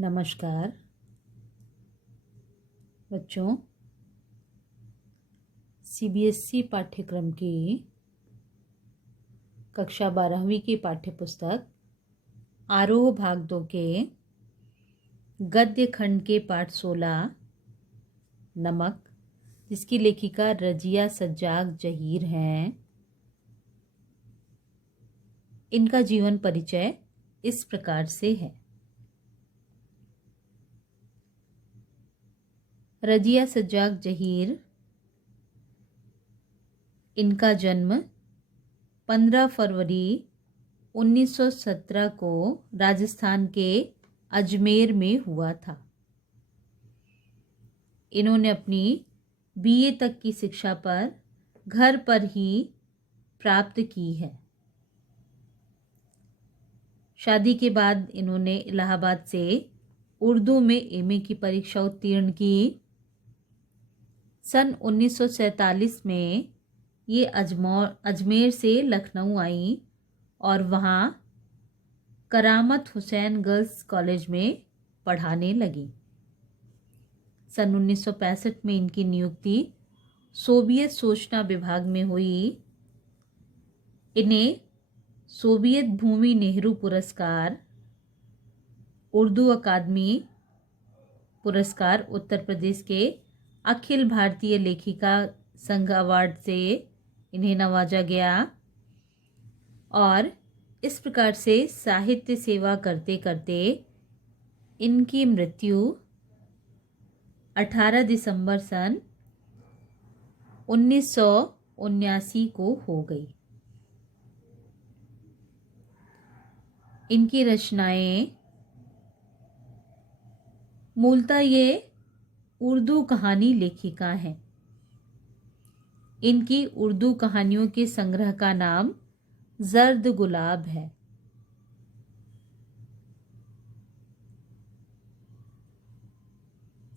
नमस्कार बच्चों, सीबीएसई पाठ्यक्रम की कक्षा 12वीं की पाठ्यपुस्तक आरोह भाग 2 के गद्य खंड के पाठ 16 नमक, जिसकी लेखिका रजिया सज्जाद जहीर हैं, इनका जीवन परिचय इस प्रकार से है। रजिया सज्जाद जहीर, इनका जन्म 15 फरवरी 1917 को राजस्थान के अजमेर में हुआ था। इन्होंने अपनी बीए तक की शिक्षा पर घर पर ही प्राप्त की है। शादी के बाद इन्होंने इलाहाबाद से उर्दू में एमए की परीक्षा उत्तीर्ण की। सन 1947 में ये अजमेर से लखनऊ आई और वहाँ करामत हुसैन गर्ल्स कॉलेज में पढ़ाने लगी। सन 1965 में इनकी नियुक्ति सोवियत सूचना विभाग में हुई। इन्हें सोवियत भूमि नेहरू पुरस्कार, उर्दू अकादमी पुरस्कार, उत्तर प्रदेश के अखिल भारतीय लेखिका संघ अवार्ड से इन्हें नवाजा गया और इस प्रकार से साहित्य सेवा करते करते इनकी मृत्यु 18 दिसंबर सन 1979 को हो गई। इनकी रचनाएं मूलतः ये उर्दू कहानी लेखिका हैं। इनकी उर्दू कहानियों के संग्रह का नाम जर्द गुलाब है।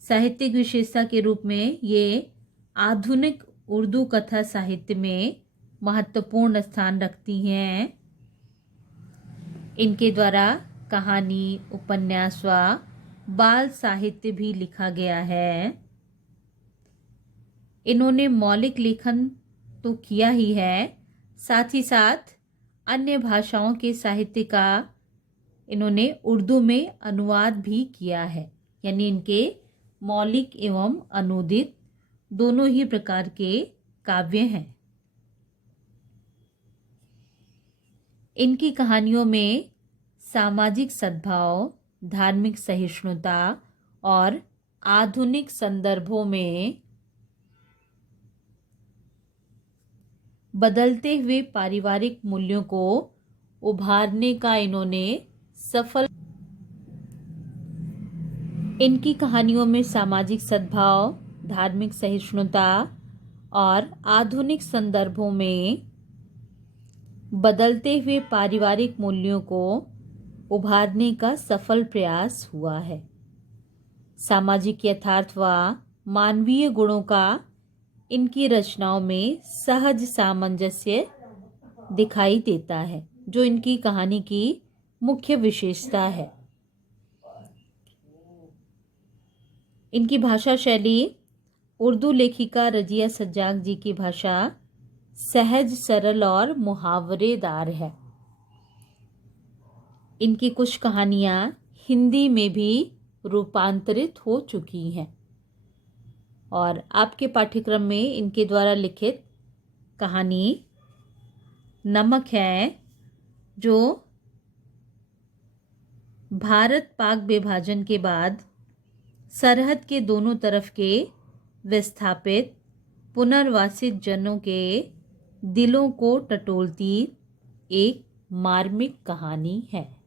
साहित्यिक विशेषता के रूप में ये आधुनिक उर्दू कथा साहित्य में महत्वपूर्ण स्थान रखती हैं। इनके द्वारा कहानी, उपन्यास व बाल साहित्य भी लिखा गया है। इन्होंने मौलिक लेखन तो किया ही है, साथ ही साथ अन्य भाषाओं के साहित्य का इन्होंने उर्दू में अनुवाद भी किया है। यानी इनके मौलिक एवं अनूदित दोनों ही प्रकार के काव्य हैं। इनकी कहानियों में सामाजिक सद्भाव, धार्मिक सहिष्णुता और आधुनिक संदर्भों में बदलते हुए पारिवारिक मूल्यों को उभारने का इन्होंने सफल। इनकी कहानियों में सामाजिक सद्भाव, धार्मिक सहिष्णुता और आधुनिक संदर्भों में बदलते हुए पारिवारिक मूल्यों को उभारने का सफल प्रयास हुआ है। सामाजिक यथार्थ व मानवीय गुणों का इनकी रचनाओं में सहज सामंजस्य दिखाई देता है, जो इनकी कहानी की मुख्य विशेषता है। इनकी भाषा शैली, उर्दू लेखिका रजिया सज्जाद जी की भाषा सहज, सरल और मुहावरेदार है। इनकी कुछ कहानियाँ हिंदी में भी रूपांतरित हो चुकी हैं और आपके पाठ्यक्रम में इनके द्वारा लिखित कहानी नमक है, जो भारत पाक विभाजन के बाद सरहद के दोनों तरफ के विस्थापित पुनर्वासित जनों के दिलों को टटोलती एक मार्मिक कहानी है।